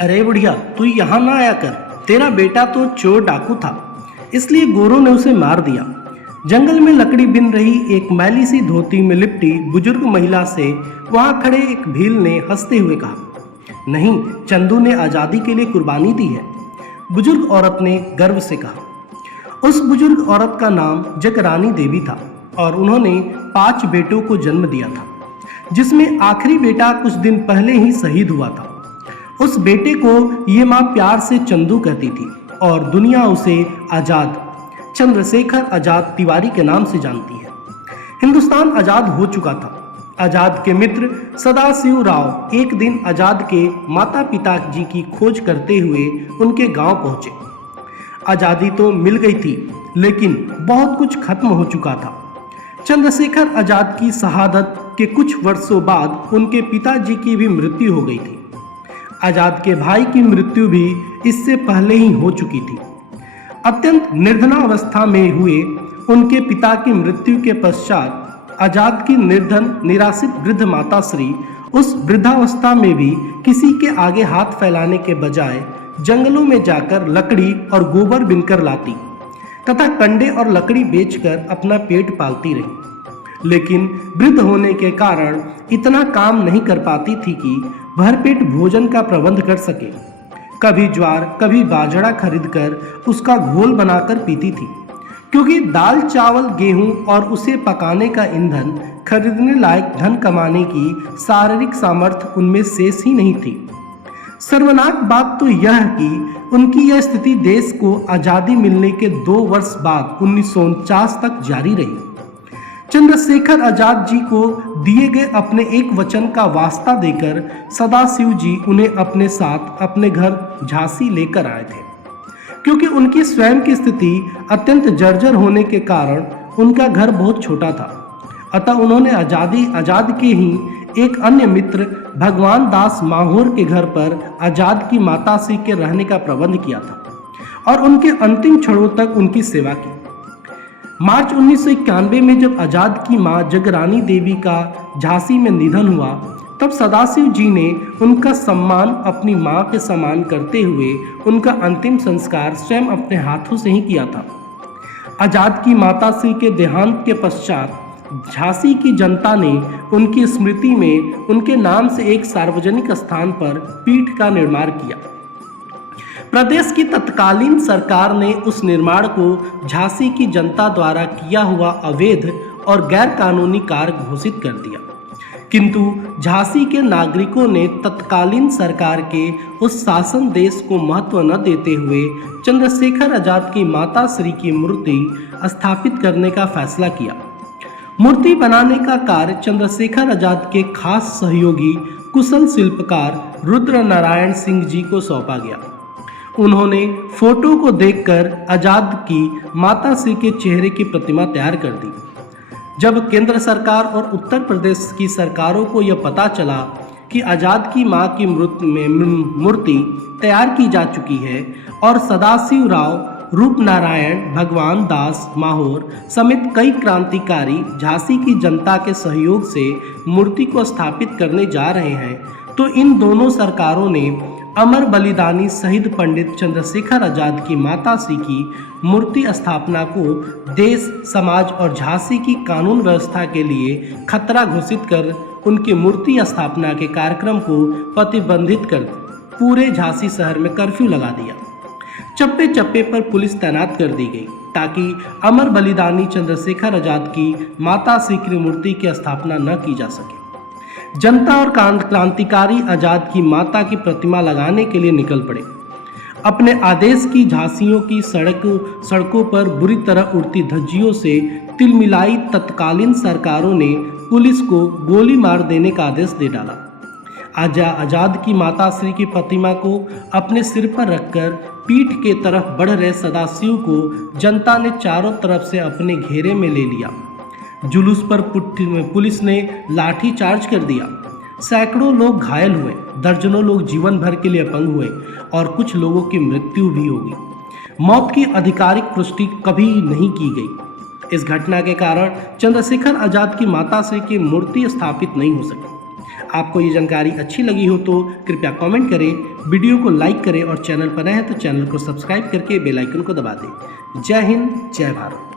अरे बुढ़िया, तू यहाँ ना आया कर। तेरा बेटा तो चोर डाकू था, इसलिए गोरों ने उसे मार दिया। जंगल में लकड़ी बिन रही एक मैली सी धोती में लिपटी बुजुर्ग महिला से वहां खड़े एक भील ने हंसते हुए कहा, नहीं, चंदू ने आज़ादी के लिए कुर्बानी दी है। बुजुर्ग औरत ने गर्व से कहा। उस बुजुर्ग औरत का नाम जगरानी देवी था और उन्होंने 5 बेटों को जन्म दिया था, जिसमें आखिरी बेटा कुछ दिन पहले ही शहीद हुआ था। उस बेटे को ये माँ प्यार से चंदू कहती थी और दुनिया उसे आज़ाद, चंद्रशेखर आज़ाद तिवारी के नाम से जानती है। हिंदुस्तान आज़ाद हो चुका था। आज़ाद के मित्र सदाशिव राव एक दिन आज़ाद के माता पिता जी की खोज करते हुए उनके गांव पहुंचे। आज़ादी तो मिल गई थी, लेकिन बहुत कुछ खत्म हो चुका था। चंद्रशेखर आज़ाद की शहादत के कुछ वर्षों बाद उनके पिताजी की भी मृत्यु हो गई थी। आज़ाद के भाई की मृत्यु भी इससे पहले ही हो चुकी थी। अत्यंत निर्धनावस्था में हुए उनके पिता की मृत्यु के पश्चात आज़ाद की निर्धन निराश्रित वृद्ध माताश्री उस वृद्धावस्था में भी किसी के आगे हाथ फैलाने के बजाय जंगलों में जाकर लकड़ी और गोबर बिनकर लाती तथा कंडे और लकड़ी बेचकर अपना पेट पालती रही। लेकिन वृद्ध होने के कारण इतना काम नहीं कर पाती थी कि भरपेट भोजन का प्रबंध कर सके। कभी ज्वार कभी बाजरा खरीदकर उसका घोल बनाकर पीती थी, क्योंकि दाल चावल गेहूं और उसे पकाने का ईंधन खरीदने लायक धन कमाने की शारीरिक सामर्थ्य उनमें शेष ही नहीं थी। सर्वनाक बात तो यह कि उनकी यह स्थिति देश को आज़ादी मिलने के 2 वर्ष बाद 1949 तक जारी रही। चंद्रशेखर आज़ाद जी को दिए गए अपने एक वचन का वास्ता देकर सदाशिव जी उन्हें अपने साथ अपने घर झांसी लेकर आए थे, क्योंकि उनकी स्वयं की स्थिति अत्यंत जर्जर होने के कारण उनका घर बहुत छोटा था। अतः उन्होंने आज़ाद के ही एक अन्य मित्र भगवान दास माहौर के घर पर आज़ाद की माताश्री के रहने का प्रबंध किया था और उनके अंतिम क्षणों तक उनकी सेवा की। मार्च 1991 में जब आज़ाद की मां जगरानी देवी का झांसी में निधन हुआ, तब सदाशिव जी ने उनका सम्मान अपनी मां के समान करते हुए उनका अंतिम संस्कार स्वयं अपने हाथों से ही किया था। आज़ाद की माताश्री के देहांत के पश्चात झांसी की जनता ने उनकी स्मृति में उनके नाम से एक सार्वजनिक स्थान पर पीठ का निर्माण किया। प्रदेश की तत्कालीन सरकार ने उस निर्माण को झांसी की जनता द्वारा किया हुआ अवैध और गैर कानूनी कार्य घोषित कर दिया, किंतु झांसी के नागरिकों ने तत्कालीन सरकार के उस शासन देश को महत्व न देते हुए चंद्रशेखर आज़ाद की माताश्री की मूर्ति स्थापित करने का फैसला किया। मूर्ति बनाने का कार्य चंद्रशेखर आज़ाद के खास सहयोगी कुशल शिल्पकार रुद्र नारायण सिंह जी को सौंपा गया। उन्होंने फोटो को देखकर आज़ाद की माताश्री के चेहरे की प्रतिमा तैयार कर दी। जब केंद्र सरकार और उत्तर प्रदेश की सरकारों को यह पता चला कि आज़ाद की मां की मूर्ति तैयार की जा चुकी है और सदाशिव राव, रूपनारायण, भगवान दास माहौर समेत कई क्रांतिकारी झांसी की जनता के सहयोग से मूर्ति को स्थापित करने जा रहे हैं, तो इन दोनों सरकारों ने अमर बलिदानी शहीद पंडित चंद्रशेखर आज़ाद की माताश्री की मूर्ति स्थापना को देश, समाज और झांसी की कानून व्यवस्था के लिए खतरा घोषित कर उनकी मूर्ति स्थापना के कार्यक्रम को प्रतिबंधित कर पूरे झांसी शहर में कर्फ्यू लगा दिया। चप्पे चप्पे पर पुलिस तैनात कर दी गई ताकि अमर बलिदानी चंद्रशेखर आज़ाद की माताश्री की मूर्ति की स्थापना न की जा सके। जनता और क्रांतिकारी आज़ाद की माता की प्रतिमा लगाने के लिए निकल पड़े। अपने आदेश की झांसियों की सड़कों पर बुरी तरह उड़ती धज्जियों से तिलमिलाई तत्कालीन सरकारों ने पुलिस को गोली मार देने का आदेश दे डाला। आज़ाद की माताश्री की प्रतिमा को अपने सिर पर रखकर पीठ के तरफ बढ़ रहे सदाशिव को जनता ने चारों तरफ से अपने घेरे में ले लिया। जुलूस पर पुलिस ने लाठी चार्ज कर दिया। सैकड़ों लोग घायल हुए, दर्जनों लोग जीवन भर के लिए अपंग हुए और कुछ लोगों की मृत्यु भी हो गई। मौत की आधिकारिक पुष्टि कभी नहीं की गई। इस घटना के कारण चंद्रशेखर आज़ाद की माताश्री की मूर्ति स्थापित नहीं हो सकी। आपको ये जानकारी अच्छी लगी हो तो कृपया कमेंट करें, वीडियो को लाइक करें और चैनल पर नए हैं तो चैनल को सब्सक्राइब करके बेल आइकन को दबा दें। जय हिंद, जय भारत।